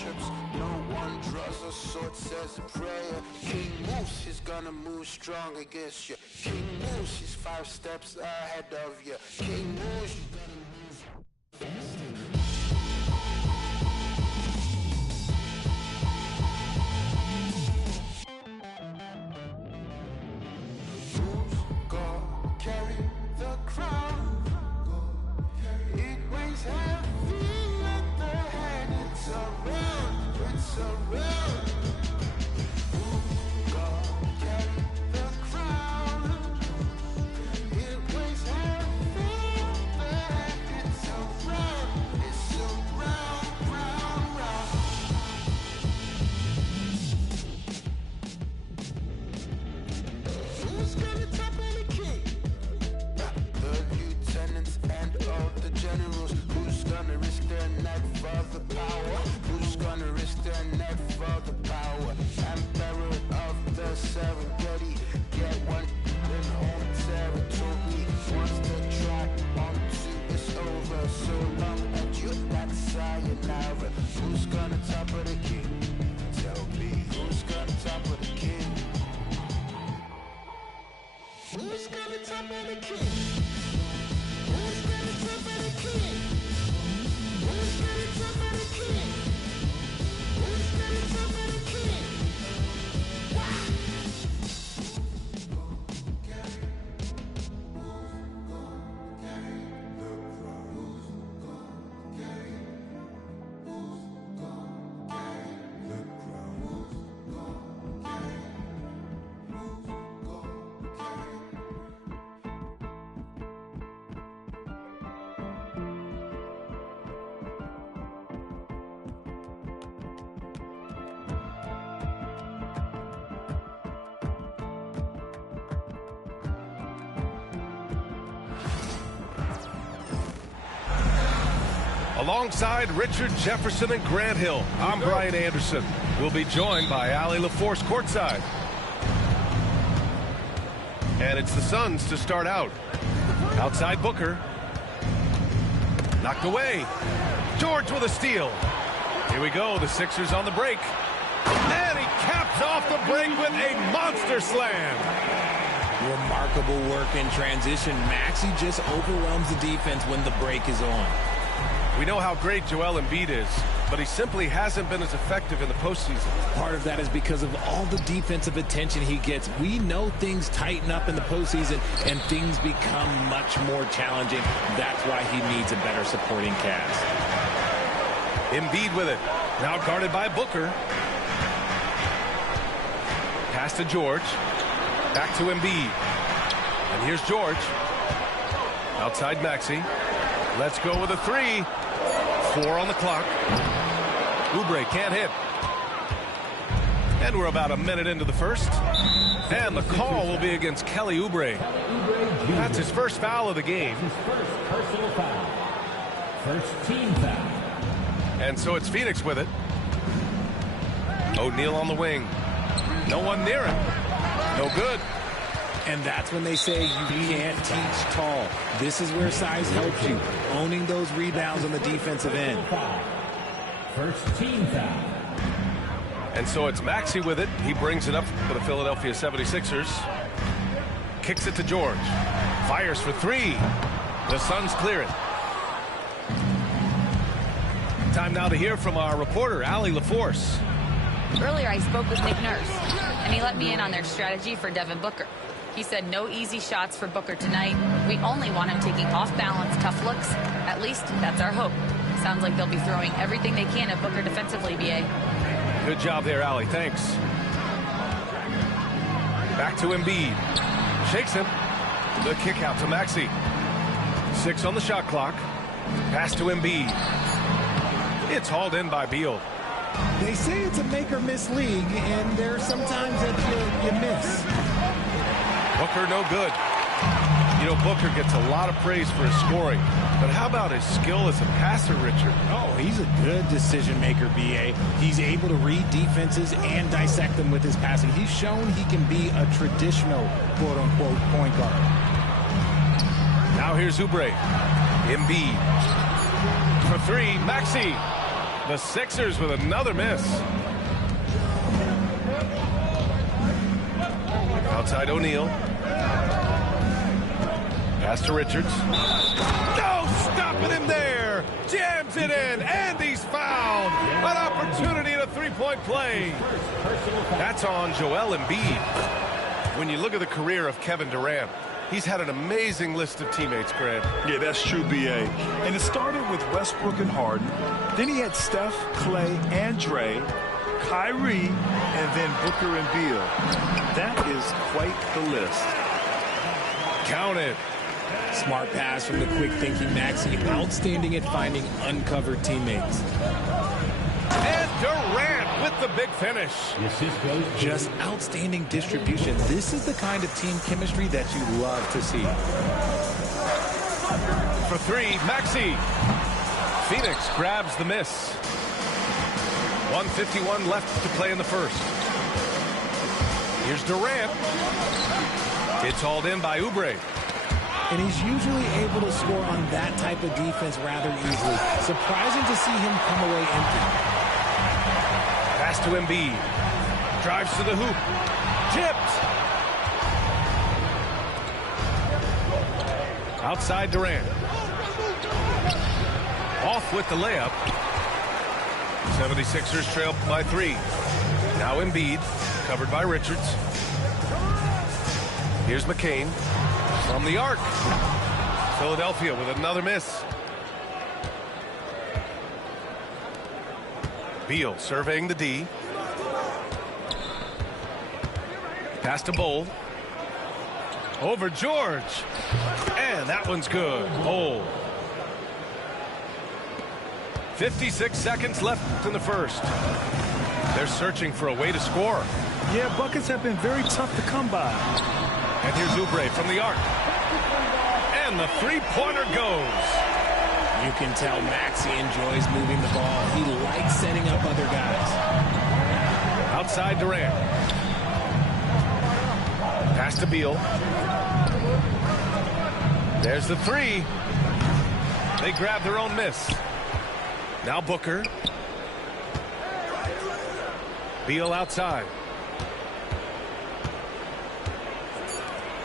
worships. No one draws a sword, says a prayer. King moves, he's gonna move strong against you. King moves, he's 5 steps ahead of you. King moves, he's gonna move faster. Carry the crown. It weighs heavy at the head. It's around, it's around. God carry the crown. It weighs heavy at the head. It's around, round, round. Who's gonna topple the king? The lieutenants and all the generals. Who's gonna risk their neck for the power? Who's gonna risk their neck for the power? Emperor of the Serengeti, get one in home territory. Once the track onto is over, so long and you that sayonara. Who's gonna topple the king? Tell me, who's gonna topple the king? Who's gonna topple the king? Who's gonna topple the king? Who's gonna topple the king? Who's gonna topple the king? Alongside Richard Jefferson and Grant Hill, I'm Brian Anderson. We'll be joined by Ali LaForce courtside. And it's the Suns to start out. Outside Booker. Knocked away. George with a steal. Here we go, the Sixers on the break. And he caps off the break with a monster slam. Remarkable work in transition. Maxey just overwhelms the defense when the break is on. We know how great Joel Embiid is, but he simply hasn't been as effective in the postseason. Part of that is because of all the defensive attention he gets. We know things tighten up in the postseason, and things become much more challenging. That's why he needs a better supporting cast. Embiid with it. Now guarded by Booker. Pass to George. Back to Embiid. And here's George. Outside Maxey. Let's go with a 3. 4 on the clock. Oubre can't hit. And we're about a minute into the first. And the call will be against Kelly Oubre. That's his first foul of the game. His first personal foul. First team foul. And so it's Phoenix with it. O'Neal on the wing. No one near him. No good. And that's when they say you can't teach tall. This is where size helps you. Owning those rebounds on the defensive end. First team foul. And so it's Maxey with it. He brings it up for the Philadelphia 76ers. Kicks it to George. Fires for 3. The Suns clear it. Time now to hear from our reporter, Ali LaForce. Earlier, I spoke with Nick Nurse, and he let me in on their strategy for Devin Booker. He said no easy shots for Booker tonight. We only want him taking off-balance, tough looks. At least, that's our hope. Sounds like they'll be throwing everything they can at Booker defensively, B.A. Good job there, Ali. Thanks. Back to Embiid. Shakes him. The kick out to Maxey. 6 on the shot clock. Pass to Embiid. It's hauled in by Beal. They say it's a make-or-miss league, and there's sometimes that you miss. Booker no good. You know, Booker gets a lot of praise for his scoring, but how about his skill as a passer, Richard? Oh, he's a good decision maker, B.A. He's able to read defenses and dissect them with his passing. He's shown he can be a traditional quote-unquote point guard. Now here's Oubre. Embiid. For 3, Maxey. The Sixers with another miss. Outside O'Neal. Pass to Richards. No, stopping him there. Jams it in, and he's fouled. An opportunity at a three-point play. That's on Joel Embiid. When you look at the career of Kevin Durant, he's had an amazing list of teammates, Grant. Yeah, that's true, B.A. And it started with Westbrook and Harden. Then he had Steph, Clay, and Dre, Kyrie, and then Booker and Beal. That is quite the list. Count it. Smart pass from the quick-thinking Maxey. Outstanding at finding uncovered teammates. And Durant with the big finish. Just outstanding distribution. This is the kind of team chemistry that you love to see. For three, Maxey. Phoenix grabs the miss. 1:51 left to play in the first. Here's Durant. It's hauled in by Oubre. And he's usually able to score on that type of defense rather easily. Surprising to see him come away empty. Pass to Embiid. Drives to the hoop. Tipped. Outside Durant. Off with the layup. 76ers trail by 3. Now Embiid, covered by Richards. Here's McCain from the arc. Philadelphia with another miss. Beal surveying the D. Pass to Bol. Over George. And that one's good. Bol. 56 seconds left in the first. They're searching for a way to score. Yeah, buckets have been very tough to come by. And here's Oubre from the arc. And the three-pointer goes. You can tell Maxey enjoys moving the ball. He likes setting up other guys. Outside Durant. Pass to Beal. There's the three. They grab their own miss. Now Booker. Beal outside.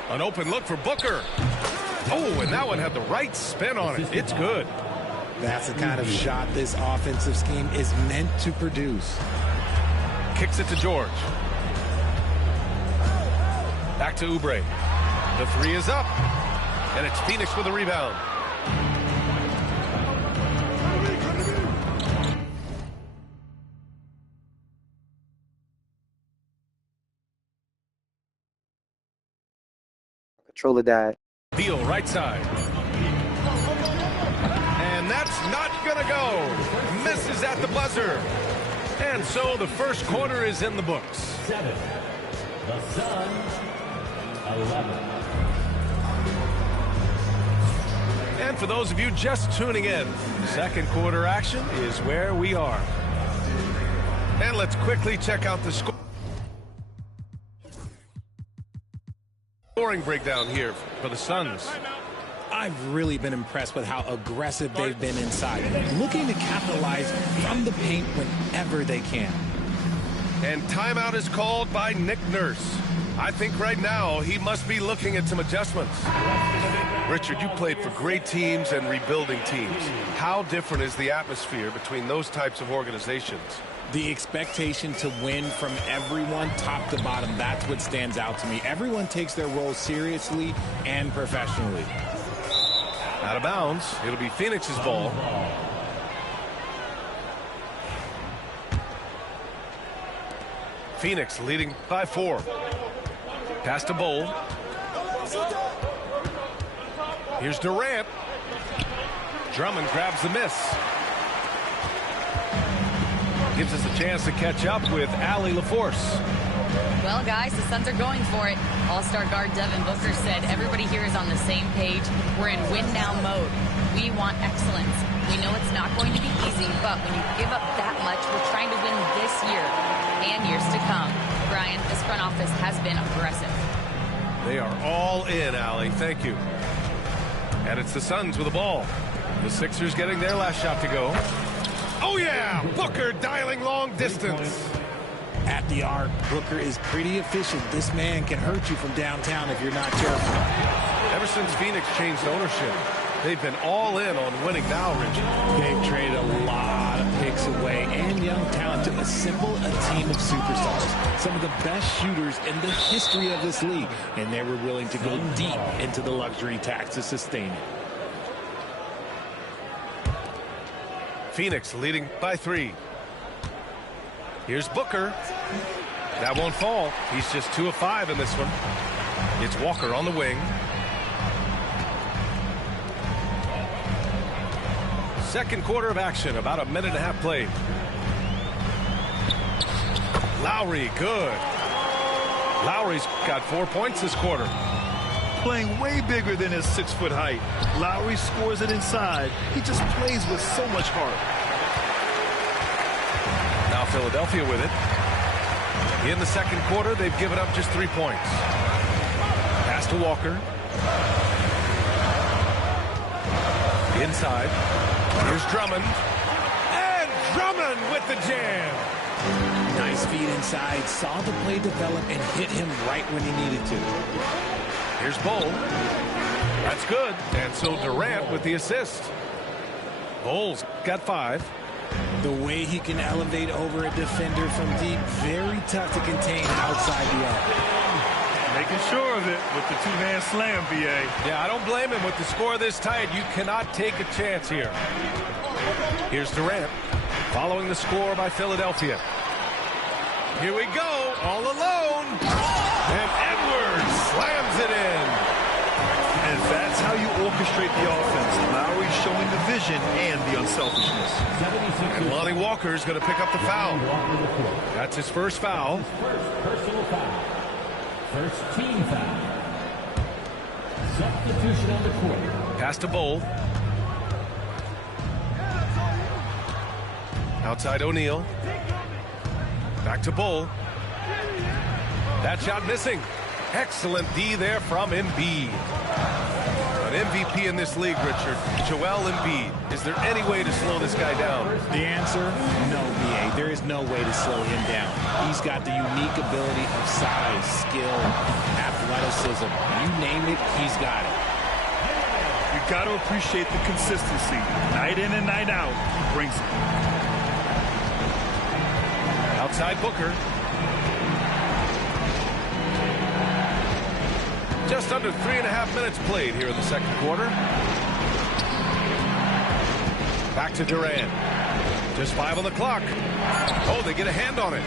An open look for Booker. Oh, and that one had the right spin on it. It's good. That's the kind of shot this offensive scheme is meant to produce. Kicks it to George. Back to Oubre. The three is up. And it's Phoenix with a rebound. Controller died. Beal right side. And that's not gonna go. Misses at the buzzer. And so the first quarter is in the books. 7. The Suns, 11. And for those of you just tuning in, second quarter action is where we are. And let's quickly check out the scoring breakdown here for the Suns. I've really been impressed with how aggressive they've been inside, looking to capitalize from the paint whenever they can. And timeout is called by Nick Nurse. I think right now he must be looking at some adjustments. Richard, you played for great teams and rebuilding teams. How different is the atmosphere between those types of organizations? The expectation to win from everyone, top to bottom, that's what stands out to me. Everyone takes their role seriously and professionally. Out of bounds. It'll be Phoenix's ball. Phoenix leading by 4. Pass to Bol. Here's Durant. Drummond grabs the miss. Gives us a chance to catch up with Allie LaForce. Well, guys, the Suns are going for it. All-star guard Devin Booker said everybody here is on the same page. We're in win-now mode. We want excellence. We know it's not going to be easy, but when you give up that much, we're trying to win this year and years to come. Brian, this front office has been aggressive. They are all in, Allie. Thank you. And it's the Suns with the ball. The Sixers getting their last shot to go. Oh, yeah! Booker dialing long distance. At the arc, Booker is pretty efficient. This man can hurt you from downtown if you're not careful. Ever since Phoenix changed ownership, they've been all in on winning now, Richard. They've traded a lot of picks away and young talent to assemble a team of superstars. Some of the best shooters in the history of this league. And they were willing to go deep into the luxury tax to sustain it. Phoenix leading by 3. Here's Booker. That won't fall. He's just 2 of 5 in this one. It's Walker on the wing. Second quarter of action, about a minute and a half played. Lowry, good. Lowry's got 4 points this quarter. Playing way bigger than his 6-foot height. Lowry scores it inside. He just plays with so much heart. Now Philadelphia with it. In the second quarter, they've given up just 3 points. Pass to Walker. Inside. Here's Drummond. And Drummond with the jam. Nice feed inside. Saw the play develop and hit him right when he needed to. Here's Bull. That's good. And so Durant with the assist. Bull's got 5. The way he can elevate over a defender from deep, very tough to contain outside the arc. Making sure of it with the 2-man slam, BA. Yeah, I don't blame him with the score this tight. You cannot take a chance here. Here's Durant following the score by Philadelphia. Here we go, all alone. And Edwards slams it in. And that's how you orchestrate the offense. Lowry showing the vision and the unselfishness. And Lonnie Walker's going to pick up the foul. That's his first foul. First personal foul. First team foul. Substitution on the court. Pass to Bull. Outside O'Neal. Back to Bull. That shot missing. Excellent D there from Embiid. An MVP in this league, Richard. Joel Embiid. Is there any way to slow this guy down? The answer, no, BA. There is no way to slow him down. He's got the unique ability of size, skill, athleticism. You name it, he's got it. You got to appreciate the consistency. Night in and night out, he brings it. Outside Booker. Just under 3.5 minutes played here in the second quarter. Back to Durant. Just 5 on the clock. Oh, they get a hand on it.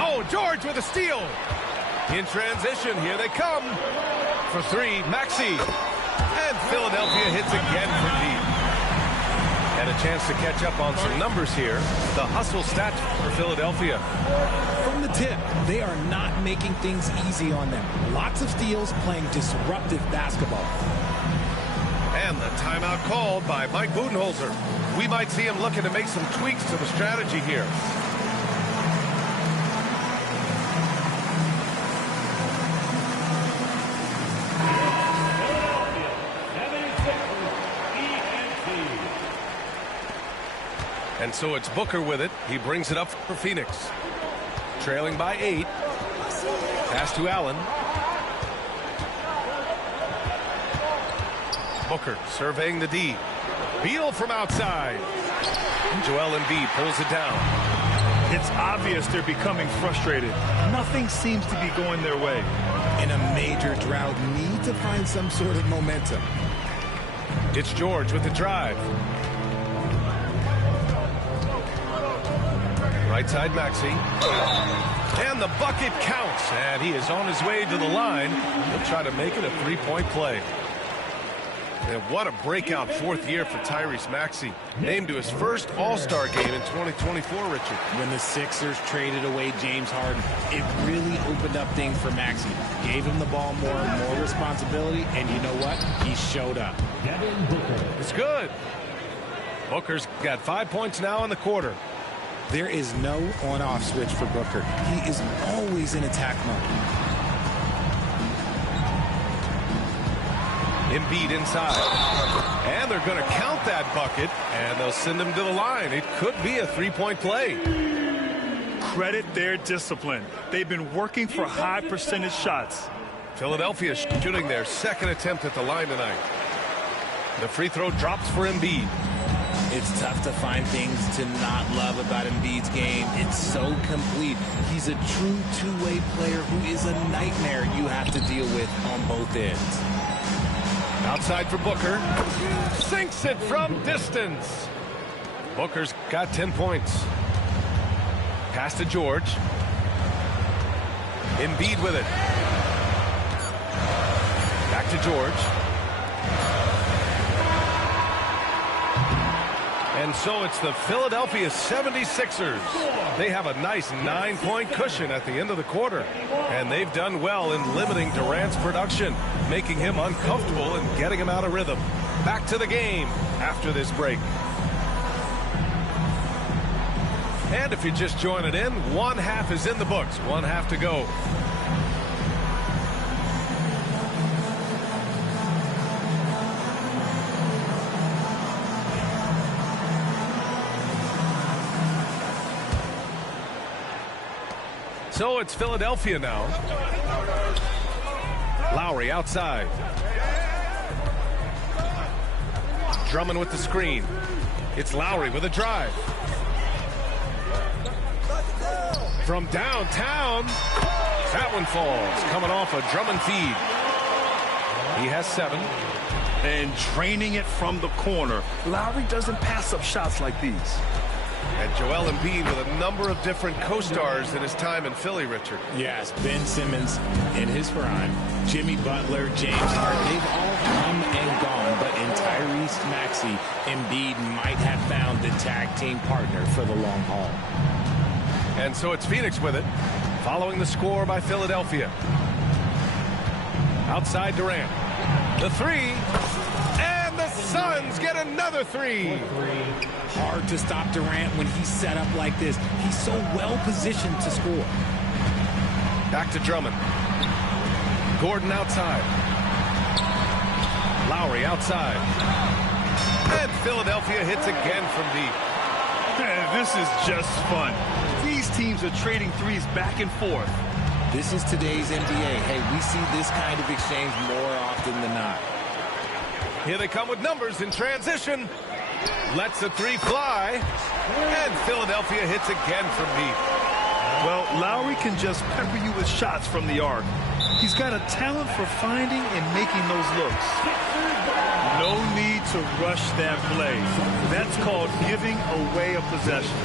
Oh, George with a steal. In transition, here they come. For 3, Maxey. And Philadelphia hits again from deep. And a chance to catch up on some numbers here. The hustle stats for Philadelphia. From the tip, they are not making things easy on them. Lots of steals, playing disruptive basketball. And the timeout called by Mike Budenholzer. We might see him looking to make some tweaks to the strategy here. And so it's Booker with it. He brings it up for Phoenix. Trailing by 8. Pass to Allen. Booker surveying the D. Beal from outside. Joel Embiid pulls it down. It's obvious they're becoming frustrated. Nothing seems to be going their way. In a major drought, need to find some sort of momentum. It's George with the drive. Right side Maxey. And the bucket counts. And he is on his way to the line. He'll try to make it a 3-point play. And what a breakout 4th year for Tyrese Maxey. Named to his first All-Star game in 2024, Richard. When the Sixers traded away James Harden, it really opened up things for Maxey. Gave him the ball more responsibility, and you know what? He showed up. Devin Booker. It's good. Booker's got 5 points now in the quarter. There is no on-off switch for Booker. He is always in attack mode. Embiid inside. And they're going to count that bucket, and they'll send him to the line. It could be a three-point play. Credit their discipline. They've been working for high percentage shots. Philadelphia shooting their second attempt at the line tonight. The free throw drops for Embiid. It's tough to find things to not love about Embiid's game. It's so complete. He's a true two-way player who is a nightmare you have to deal with on both ends. Outside for Booker. Sinks it from distance. Booker's got 10 points. Pass to George. Embiid with it. Back to George. And so it's the Philadelphia 76ers. They have a nice 9-point cushion at the end of the quarter. And they've done well in limiting Durant's production, making him uncomfortable and getting him out of rhythm. Back to the game after this break. And if you're just joining in, one half is in the books. One half to go. So it's Philadelphia now. Lowry outside. Drummond with the screen. It's Lowry with a drive. From downtown. That one falls. Coming off a Drummond feed. He has 7. And draining it from the corner. Lowry doesn't pass up shots like these. And Joel Embiid with a number of different co-stars in his time in Philly, Richard. Yes, Ben Simmons in his prime, Jimmy Butler, James Harden, they've all come and gone. But in Tyrese Maxey, Embiid might have found the tag team partner for the long haul. And so it's Phoenix with it, following the score by Philadelphia. Outside Durant. The 3. And the Suns get another 3. Hard to stop Durant when he's set up like this. He's so well positioned to score. Back to Drummond. Gordon outside. Lowry outside. And Philadelphia hits again from deep. Man, this is just fun. These teams are trading threes back and forth. This is today's NBA. Hey, we see this kind of exchange more often than not. Here they come with numbers in transition. Lets the 3 fly. And Philadelphia hits again from deep. Well, Lowry can just pepper you with shots from the arc. He's got a talent for finding and making those looks. No need to rush that play. That's called giving away a possession.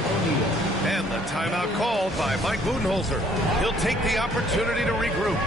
And the timeout called by Mike Budenholzer. He'll take the opportunity to regroup.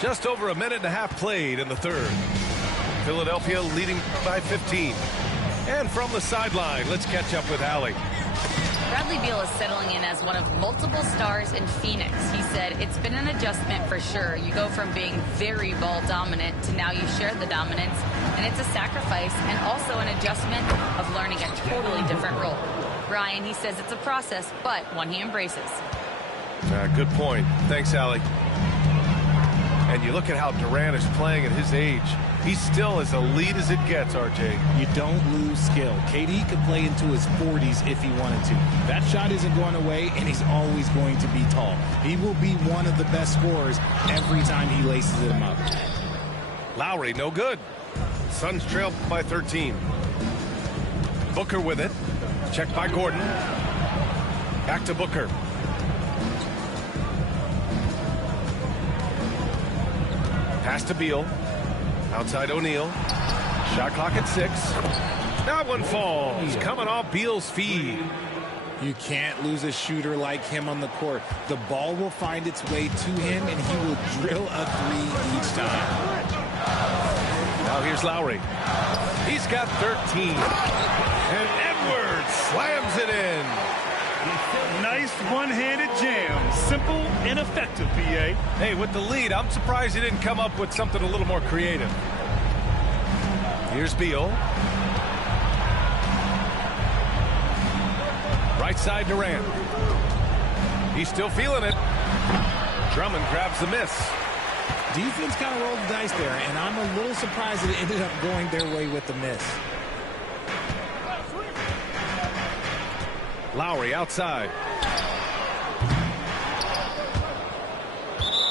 Just over a minute and a half played in the third. Philadelphia leading by 15. And from the sideline, let's catch up with Allie. Bradley Beal is settling in as one of multiple stars in Phoenix. He said it's been an adjustment for sure. You go from being very ball dominant to now you share the dominance. And it's a sacrifice and also an adjustment of learning a totally different role. Ryan, he says it's a process, but one he embraces. Good point. Thanks, Allie. And you look at how Durant is playing at his age. He's still as elite as it gets, RJ. You don't lose skill. KD could play into his 40s if he wanted to. That shot isn't going away, and he's always going to be tall. He will be one of the best scorers every time he laces him up. Lowry, no good. Suns trail by 13. Booker with it. Checked by Gordon. Back to Booker. Pass to Beal. Outside O'Neal. Shot clock at 6. That one falls. Coming off Beal's feed. You can't lose a shooter like him on the court. The ball will find its way to him, and he will drill a 3 each time. Now here's Lowry. He's got 13. And Edwards slams it in. Nice one-handed jam. Simple and effective, BA. Hey, with the lead, I'm surprised he didn't come up with something a little more creative. Here's Beal. Right side Durant. He's still feeling it. Drummond grabs the miss. Defense kind of rolled the dice there, and I'm a little surprised that it ended up going their way with the miss. Lowry outside.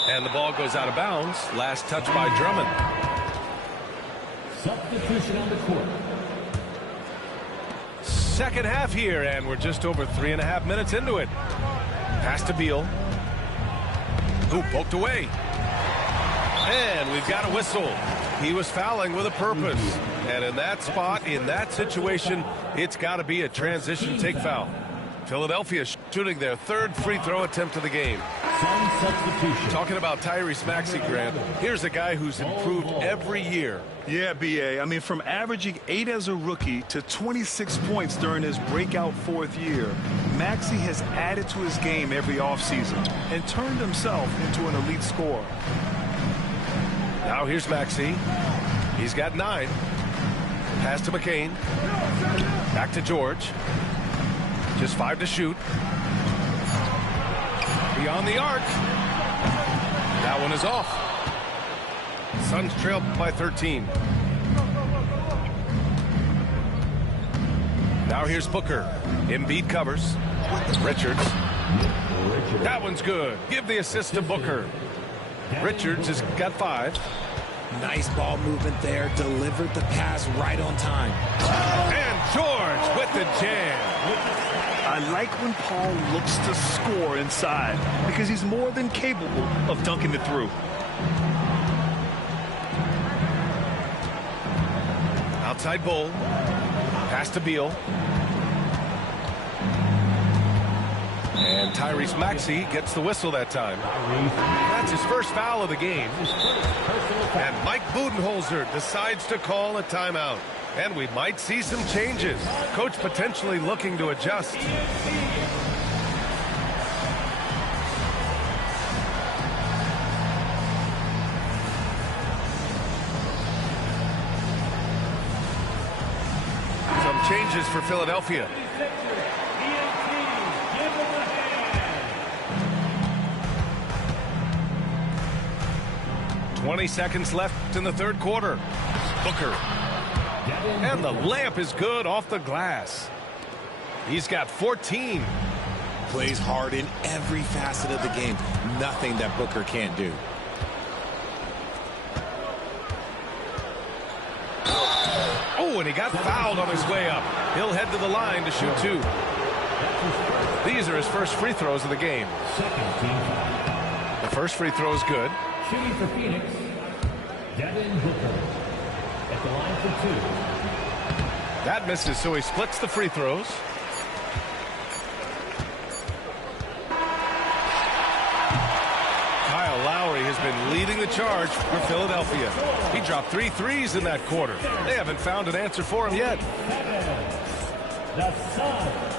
And the ball goes out of bounds. Last touch by Drummond. Substitution on the court. Second half here, and we're just over 3.5 minutes into it. Pass to Beal. Who poked away. And we've got a whistle. He was fouling with a purpose. And in that spot, in that situation, it's got to be a transition take foul. Philadelphia shooting their 3rd free throw attempt of the game. Substitution. Talking about Tyrese Maxey, Grant, here's a guy who's improved every year. Yeah, BA. I mean, from averaging 8 as a rookie to 26 points during his breakout 4th year, Maxey has added to his game every offseason and turned himself into an elite scorer. Now here's Maxey. He's got 9. Pass to McCain. Back to George. Just 5 to shoot. Beyond the arc. That one is off. Suns trail by 13. Now here's Booker. Embiid covers. Richards. That one's good. Give the assist to Booker. Richards has got 5. Nice ball movement there. Delivered the pass right on time. And George with the jam. I like when Paul looks to score inside because he's more than capable of dunking it through. Outside Bull. Pass to Beal. And Tyrese Maxey gets the whistle that time. That's his first foul of the game. And Mike Budenholzer decides to call a timeout. And we might see some changes. Coach potentially looking to adjust. Some changes for Philadelphia. 20 seconds left in the 3rd quarter. Booker. And the layup is good off the glass. He's got 14. Plays hard in every facet of the game. Nothing that Booker can't do. Oh, and he got fouled on his way up. He'll head to the line to shoot 2. These are his first free throws of the game. The first free throw is good. Shooting for Phoenix, Devin Booker. At the line for 2. That misses, so he splits the free throws. Kyle Lowry has been leading the charge for Philadelphia. He dropped 3 threes in that quarter. They haven't found an answer for him yet. The Suns,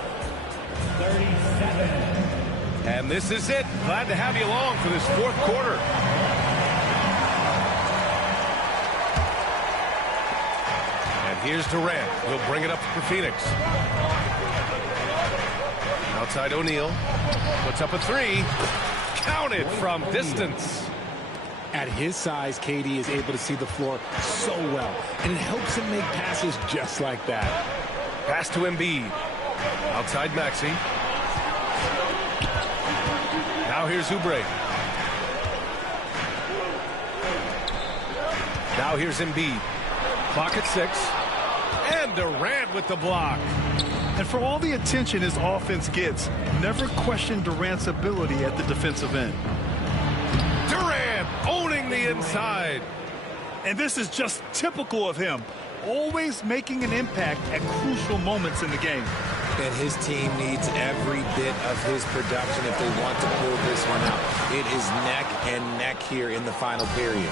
37. And this is it. Glad to have you along for this 4th quarter. And here's Durant. He'll bring it up for Phoenix. Outside O'Neal. Puts up a 3. Counted from distance. At his size, KD is able to see the floor so well, and it helps him make passes just like that. Pass to Embiid. Outside Maxey. Now here's Oubre. Now here's Embiid. Clock at 6. And Durant with the block. And for all the attention his offense gets, never question Durant's ability at the defensive end. Durant owning the inside. And this is just typical of him, always making an impact at crucial moments in the game. And his team needs every bit of his production if they want to pull this one out. It is neck and neck here in the final period.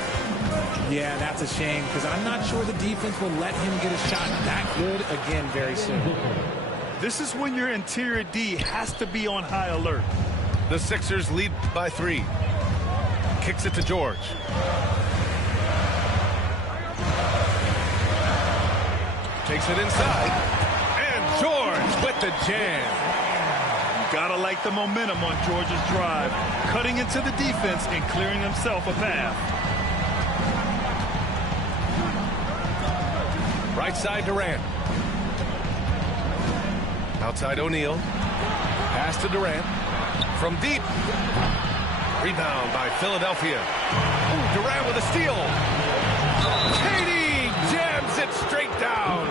Yeah, that's a shame because I'm not sure the defense will let him get a shot that good again very soon. This is when your interior D has to be on high alert. The Sixers lead by 3. Kicks it to George. Takes it inside. And George with the jam. You gotta like the momentum on George's drive, cutting into the defense and clearing himself a path. Right side Durant. Outside O'Neal. Pass to Durant. From deep. Rebound by Philadelphia. Ooh, Durant with a steal. KD jams it straight down.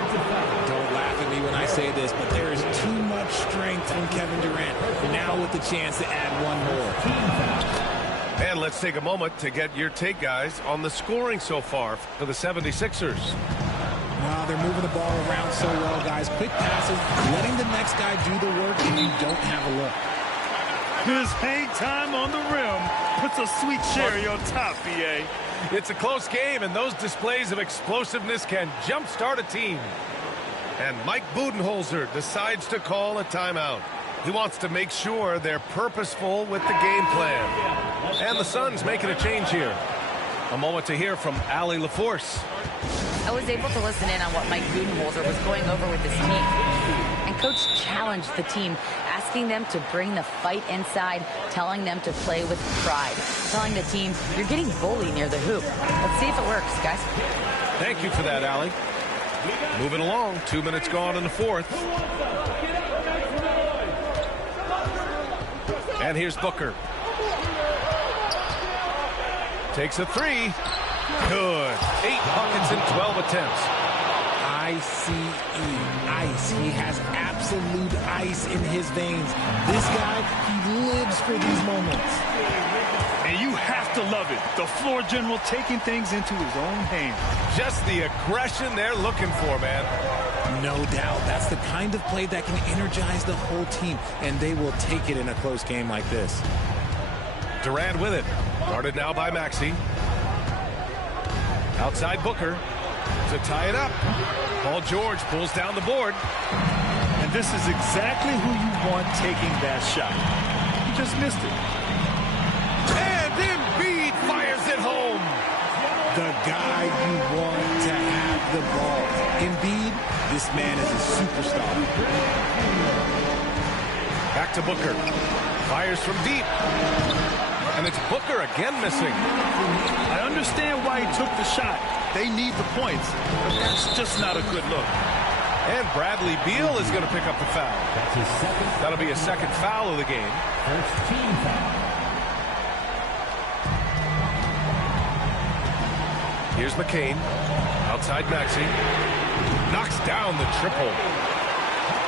Don't laugh at me when I say this, but there is too much strength from Kevin Durant. Now with the chance to add one more. And let's take a moment to get your take, guys, on the scoring so far for the 76ers. Wow, they're moving the ball around so well, guys. Quick passes, letting the next guy do the work, and you don't have a look. His hang time on the rim puts a sweet cherry on top, BA. It's a close game, and those displays of explosiveness can jumpstart a team. And Mike Budenholzer decides to call a timeout. He wants to make sure they're purposeful with the game plan. And the Suns making a change here. A moment to hear from Allie LaForce. I was able to listen in on what Mike Budenholzer was going over with his team. And Coach challenged the team, asking them to bring the fight inside, telling them to play with pride, telling the team, you're getting bullied near the hoop. Let's see if it works, guys. Thank you for that, Allie. Moving along, 2 minutes gone in the fourth. And here's Booker. Takes a 3. Good. 8 buckets in 12 attempts. ICE, ice. He has absolute ice in his veins. This guy, he lives for these moments. And you have to love it. The floor general taking things into his own hands. Just the aggression they're looking for, man. No doubt. That's the kind of play that can energize the whole team, and they will take it in a close game like this. Durant with it. Guarded now by Maxey. Outside Booker to tie it up. Paul George pulls down the board. And this is exactly who you want taking that shot. He just missed it. And Embiid fires it home. The guy you want to have the ball. Embiid, this man is a superstar. Back to Booker. Fires from deep. And it's Booker again missing. I understand why he took the shot. They need the points, but that's just not a good look. And Bradley Beal is going to pick up the foul. That's his second. That'll be a second foul of the game. First team foul. Here's McCain. Outside Maxey. Knocks down the triple.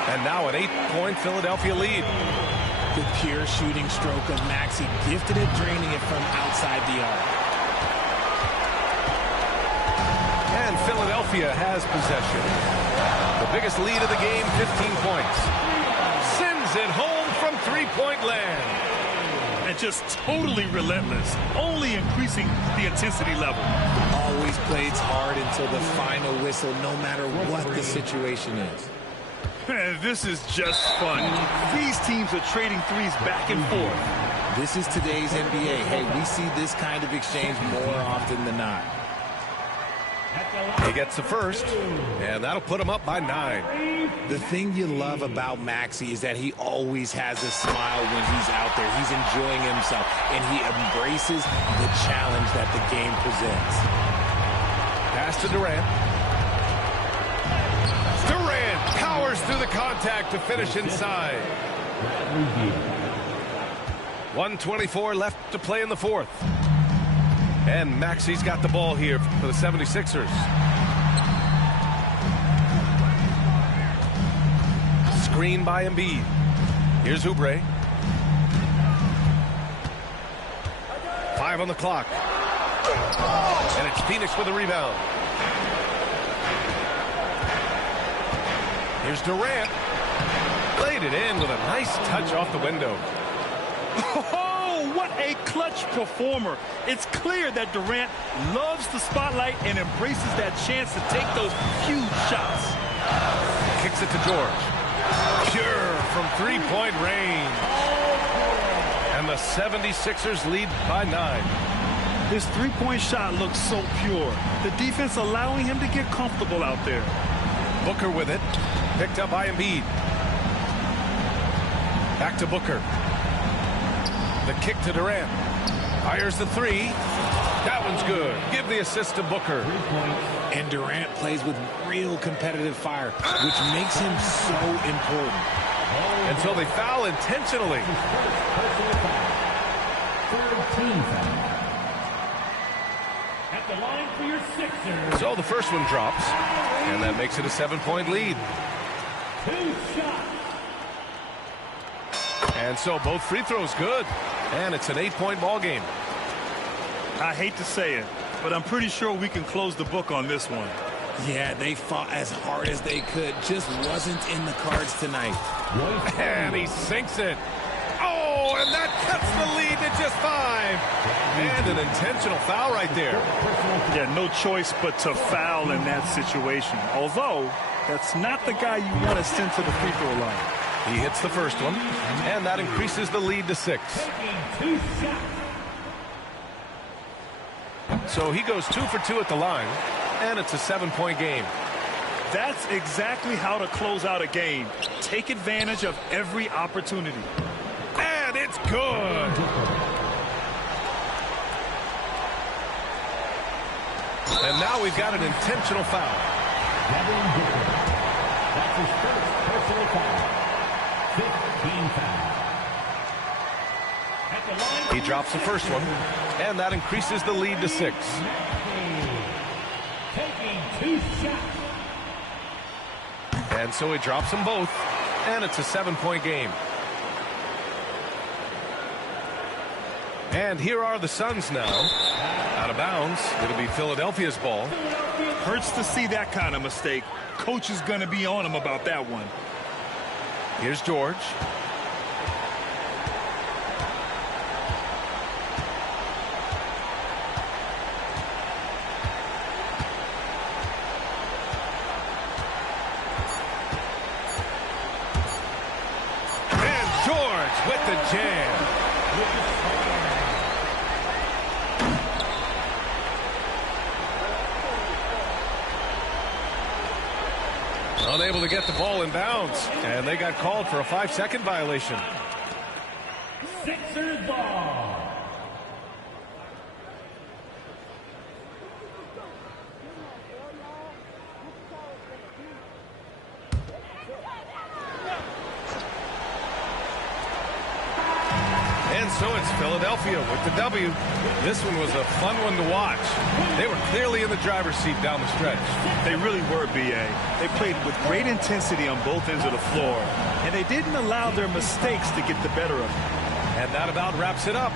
And now an 8-point Philadelphia lead. The pure shooting stroke of Maxey, gifted at draining it from outside the arc. And Philadelphia has possession. The biggest lead of the game, 15 points. Sends it home from three-point land. And just totally relentless, only increasing the intensity level. Always plays hard until the final whistle, no matter what the situation is. This is just fun. These teams are trading threes back and forth. This is today's NBA. Hey, we see this kind of exchange more often than not. He gets the first, and that'll put him up by 9. The thing you love about Maxey is that he always has a smile when he's out there. He's enjoying himself, and he embraces the challenge that the game presents. Pass to Durant. Durant powers through the contact to finish inside. 1:24 left to play in the fourth. And Maxey's got the ball here for the 76ers. Screen by Embiid. Here's Oubre. 5 on the clock. And it's Phoenix with a rebound. Here's Durant. Laid it in with a nice touch off the window. Oh, what a clutch performer. It's clear that Durant loves the spotlight and embraces that chance to take those huge shots. Kicks it to George. Pure from three-point range. And the 76ers lead by 9. His three-point shot looks so pure. The defense allowing him to get comfortable out there. Booker with it. Picked up by Embiid. Back to Booker. The kick to Durant. Fires the three. That one's good. Give the assist to Booker. And Durant plays with real competitive fire, which makes him so important. Until they foul intentionally. At the line for your Sixers. So the first one drops, and that makes it a 7-point lead. 2 shots. And so both free throws good, and it's an 8-point ball game. I hate to say it, but I'm pretty sure we can close the book on this one. Yeah, they fought as hard as they could. Just wasn't in the cards tonight. And he sinks it. Oh, and that cuts the lead to just 5. And an intentional foul right there. Yeah, no choice but to foul in that situation. Although, that's not the guy you want to send to the free throw line. He hits the first one, and that increases the lead to 6. Taking 2 shots. So he goes 2 for 2 at the line, and it's a 7-point game. That's exactly how to close out a game. Take advantage of every opportunity. And it's good. And now we've got an intentional foul. That's his first personal foul. 15 fouls. At the line. He drops the first one, and that increases the lead to 6. Taking 2 shots. And so he drops them both, and it's a 7-point game. And here are the Suns now. Out of bounds. It'll be Philadelphia's ball. Hurts to see that kind of mistake. Coach is going to be on him about that one. Here's George. And George with the jam. Unable to get the ball in bounds, and they got called for a 5-second violation. Sixers ball. And so it's Philadelphia with the W. This one was a fun one to watch. They were clearly in the driver's seat down the stretch. They really were, B.A. They played with great intensity on both ends of the floor, and they didn't allow their mistakes to get the better of them. And that about wraps it up.